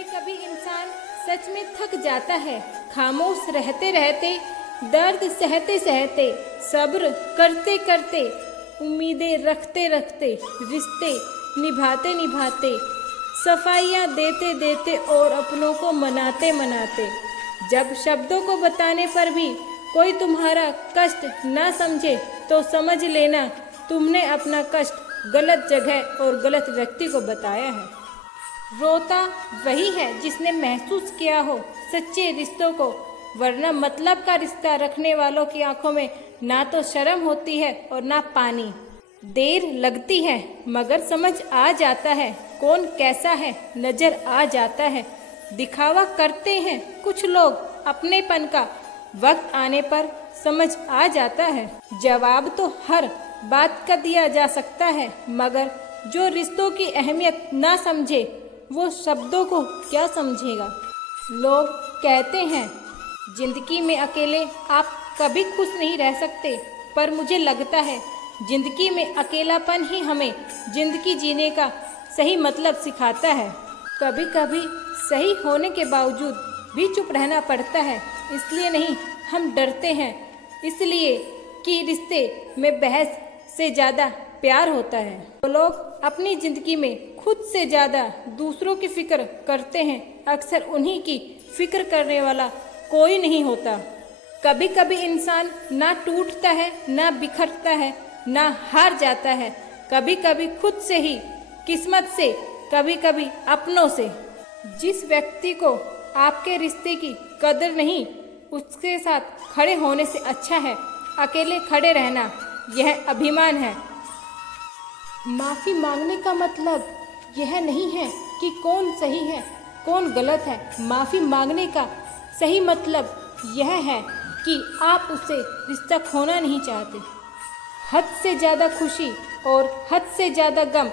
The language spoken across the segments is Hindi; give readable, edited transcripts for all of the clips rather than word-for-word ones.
कभी कभी इंसान सच में थक जाता है, खामोश रहते रहते, दर्द सहते सहते, सब्र करते करते, उम्मीदें रखते रखते, रिश्ते निभाते निभाते, सफाइयाँ देते देते और अपनों को मनाते मनाते। जब शब्दों को बताने पर भी कोई तुम्हारा कष्ट ना समझे तो समझ लेना तुमने अपना कष्ट गलत जगह और गलत व्यक्ति को बताया है। रोता वही है जिसने महसूस किया हो सच्चे रिश्तों को, वरना मतलब का रिश्ता रखने वालों की आंखों में ना तो शर्म होती है और ना पानी। देर लगती है मगर समझ आ जाता है कौन कैसा है, नजर आ जाता है। दिखावा करते हैं कुछ लोग अपनेपन का, वक्त आने पर समझ आ जाता है। जवाब तो हर बात का दिया जा सकता है मगर जो रिश्तों की अहमियत ना समझे वो शब्दों को क्या समझेगा। लोग कहते हैं जिंदगी में अकेले आप कभी खुश नहीं रह सकते, पर मुझे लगता है जिंदगी में अकेलापन ही हमें जिंदगी जीने का सही मतलब सिखाता है। कभी कभी सही होने के बावजूद भी चुप रहना पड़ता है, इसलिए नहीं हम डरते हैं, इसलिए कि रिश्ते में बहस से ज़्यादा प्यार होता है। तो लोग अपनी ज़िंदगी में खुद से ज़्यादा दूसरों की फिक्र करते हैं, अक्सर उन्हीं की फिक्र करने वाला कोई नहीं होता। कभी कभी इंसान ना टूटता है, ना बिखरता है, ना हार जाता है, कभी कभी खुद से ही, किस्मत से, कभी कभी अपनों से। जिस व्यक्ति को आपके रिश्ते की कदर नहीं, उसके साथ खड़े होने से अच्छा है अकेले खड़े रहना। यह अभिमान है। माफ़ी मांगने का मतलब यह नहीं है कि कौन सही है कौन गलत है। माफ़ी मांगने का सही मतलब यह है कि आप उससे रिश्ता खोना नहीं चाहते। हद से ज़्यादा खुशी और हद से ज़्यादा गम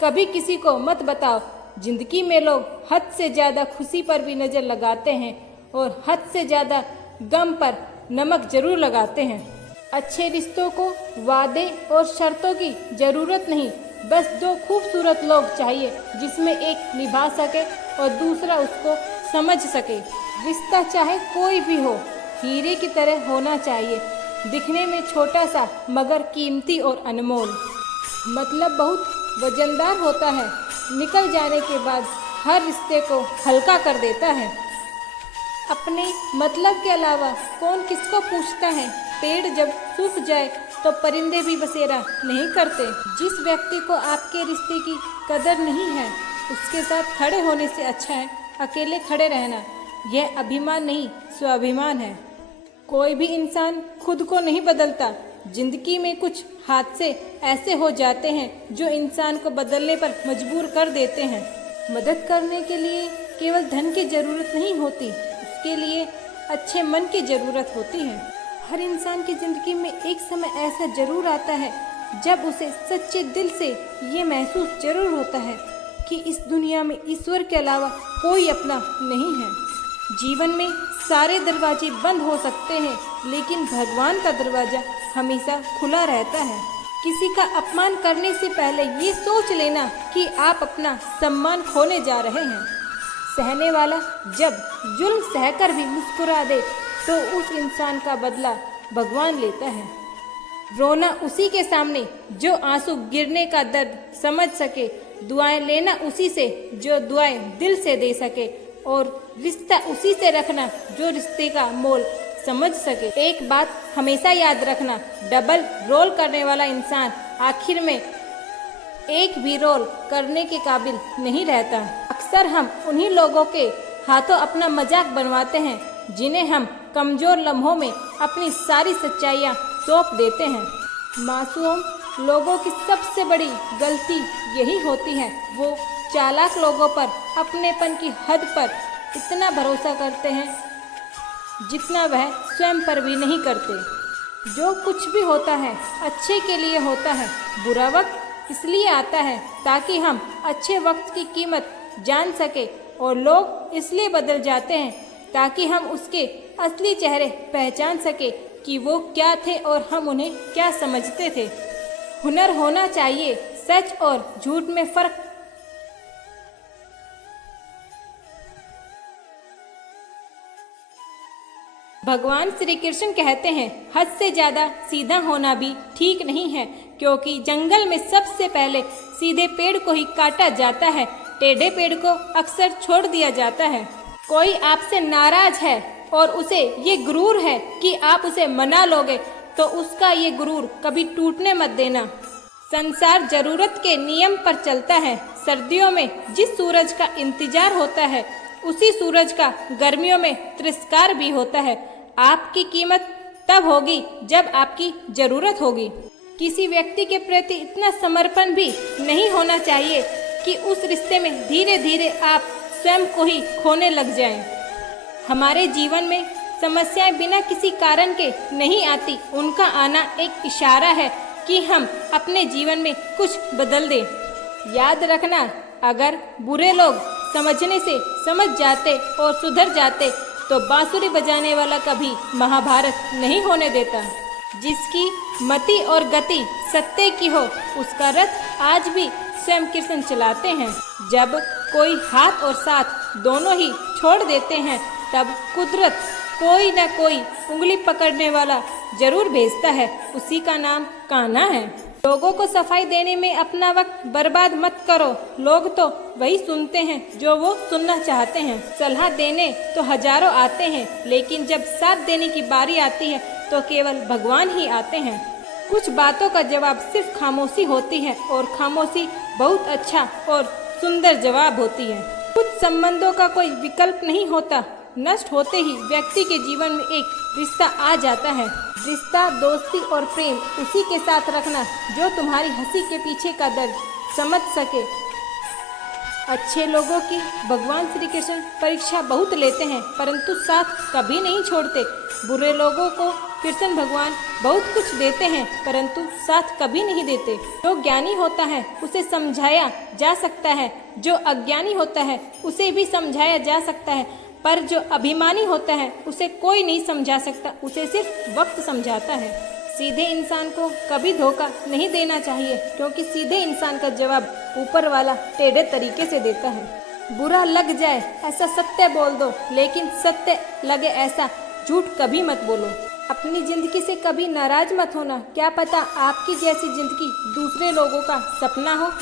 कभी किसी को मत बताओ। जिंदगी में लोग हद से ज़्यादा खुशी पर भी नज़र लगाते हैं और हद से ज़्यादा गम पर नमक जरूर लगाते हैं। अच्छे रिश्तों को वादे और शर्तों की ज़रूरत नहीं, बस दो खूबसूरत लोग चाहिए जिसमें एक निभा सके और दूसरा उसको समझ सके। रिश्ता चाहे कोई भी हो, हीरे की तरह होना चाहिए, दिखने में छोटा सा मगर कीमती और अनमोल। मतलब बहुत वजनदार होता है, निकल जाने के बाद हर रिश्ते को हल्का कर देता है। अपने मतलब के अलावा कौन किसको पूछता है। पेड़ जब सूख जाए तो परिंदे भी बसेरा नहीं करते। जिस व्यक्ति को आपके रिश्ते की कदर नहीं है उसके साथ खड़े होने से अच्छा है अकेले खड़े रहना। यह अभिमान नहीं स्वाभिमान है। कोई भी इंसान खुद को नहीं बदलता। जिंदगी में कुछ हादसे ऐसे हो जाते हैं जो इंसान को बदलने पर मजबूर कर देते हैं। मदद करने के लिए केवल धन की ज़रूरत नहीं होती, उसके लिए अच्छे मन की ज़रूरत होती है। हर इंसान की ज़िंदगी में एक समय ऐसा ज़रूर आता है जब उसे सच्चे दिल से ये महसूस ज़रूर होता है कि इस दुनिया में ईश्वर के अलावा कोई अपना नहीं है। जीवन में सारे दरवाजे बंद हो सकते हैं लेकिन भगवान का दरवाज़ा हमेशा खुला रहता है। किसी का अपमान करने से पहले ये सोच लेना कि आप अपना सम्मान खोने जा रहे हैं। सहने वाला जब जुल्म सहकर भी मुस्कुरा दे तो उस इंसान का बदला भगवान लेता है। रोना उसी के सामने जो आंसू गिरने का दर्द समझ सके, दुआएं लेना उसी से जो दुआएं दिल से दे सके, और रिश्ता उसी से रखना जो रिश्ते का मोल समझ सके। एक बात हमेशा याद रखना, डबल रोल करने वाला इंसान आखिर में एक भी रोल करने के काबिल नहीं रहता। अक्सर हम उन्हीं लोगों के हाथों अपना मजाक बनवाते हैं जिन्हें हम कमज़ोर लम्हों में अपनी सारी सच्चाइयाँ सौंप देते हैं। मासूम लोगों की सबसे बड़ी गलती यही होती है, वो चालाक लोगों पर अपनेपन की हद पर इतना भरोसा करते हैं जितना वह स्वयं पर भी नहीं करते। जो कुछ भी होता है अच्छे के लिए होता है। बुरा वक्त इसलिए आता है ताकि हम अच्छे वक्त की कीमत जान सके, और लोग इसलिए बदल जाते हैं ताकि हम उसके असली चेहरे पहचान सके कि वो क्या थे और हम उन्हें क्या समझते थे। हुनर होना चाहिए सच और झूठ में फ़र्क भगवान श्री कृष्ण कहते हैं हद से ज्यादा सीधा होना भी ठीक नहीं है, क्योंकि जंगल में सबसे पहले सीधे पेड़ को ही काटा जाता है, टेढ़े पेड़ को अक्सर छोड़ दिया जाता है। कोई आपसे नाराज है और उसे ये गुरूर है कि आप उसे मना लोगे, तो उसका ये गुरूर कभी टूटने मत देना। संसार जरूरत के नियम पर चलता है। सर्दियों में जिस सूरज का इंतजार होता है, उसी सूरज का गर्मियों में तिरस्कार भी होता है। आपकी कीमत तब होगी जब आपकी जरूरत होगी। किसी व्यक्ति के प्रति इतना समर्पण भी नहीं होना चाहिए कि उस रिश्ते में धीरे धीरे आप स्वयं को ही खोने लग जाएं। हमारे जीवन में समस्याएं बिना किसी कारण के नहीं आती, उनका आना एक इशारा है कि हम अपने जीवन में कुछ बदल दें। याद रखना, अगर बुरे लोग समझने से समझ जाते और सुधर जाते तो बांसुरी बजाने वाला कभी महाभारत नहीं होने देता। जिसकी मति और गति सत्य की हो, उसका रथ आज भी स्वयं कृष्ण चलाते हैं। जब कोई हाथ और साथ दोनों ही छोड़ देते हैं, तब कुदरत कोई न कोई उंगली पकड़ने वाला जरूर भेजता है। उसी का नाम कान्हा है। लोगों को सफाई देने में अपना वक्त बर्बाद मत करो। लोग तो वही सुनते हैं जो वो सुनना चाहते हैं। सलाह देने तो हजारों आते हैं, लेकिन जब साथ देने की बारी आती है तो केवल भगवान ही आते हैं। कुछ बातों का जवाब सिर्फ खामोशी होती है, और खामोशी बहुत अच्छा और सुंदर जवाब होती है। कुछ संबंधों का कोई विकल्प नहीं होता। नष्ट होते ही व्यक्ति के जीवन में एक रिश्ता आ जाता है। रिश्ता, दोस्ती और प्रेम उसी के साथ रखना जो तुम्हारी हंसी के पीछे का दर्द समझ सके। अच्छे लोगों की भगवान श्री कृष्ण परीक्षा बहुत लेते हैं, परंतु साथ कभी नहीं छोड़ते। बुरे लोगों को कृष्ण भगवान बहुत कुछ देते हैं, परंतु साथ कभी नहीं देते। जो ज्ञानी होता है उसे समझाया जा सकता है, जो अज्ञानी होता है उसे भी समझाया जा सकता है, पर जो अभिमानी होता है उसे कोई नहीं समझा सकता, उसे सिर्फ वक्त समझाता है। सीधे इंसान को कभी धोखा नहीं देना चाहिए, क्योंकि सीधे इंसान का जवाब ऊपर वाला टेढ़े तरीके से देता है। बुरा लग जाए ऐसा सत्य बोल दो, लेकिन सत्य लगे ऐसा झूठ कभी मत बोलो। अपनी जिंदगी से कभी नाराज मत होना। क्या पता आपकी जैसी जिंदगी दूसरे लोगों का सपना हो।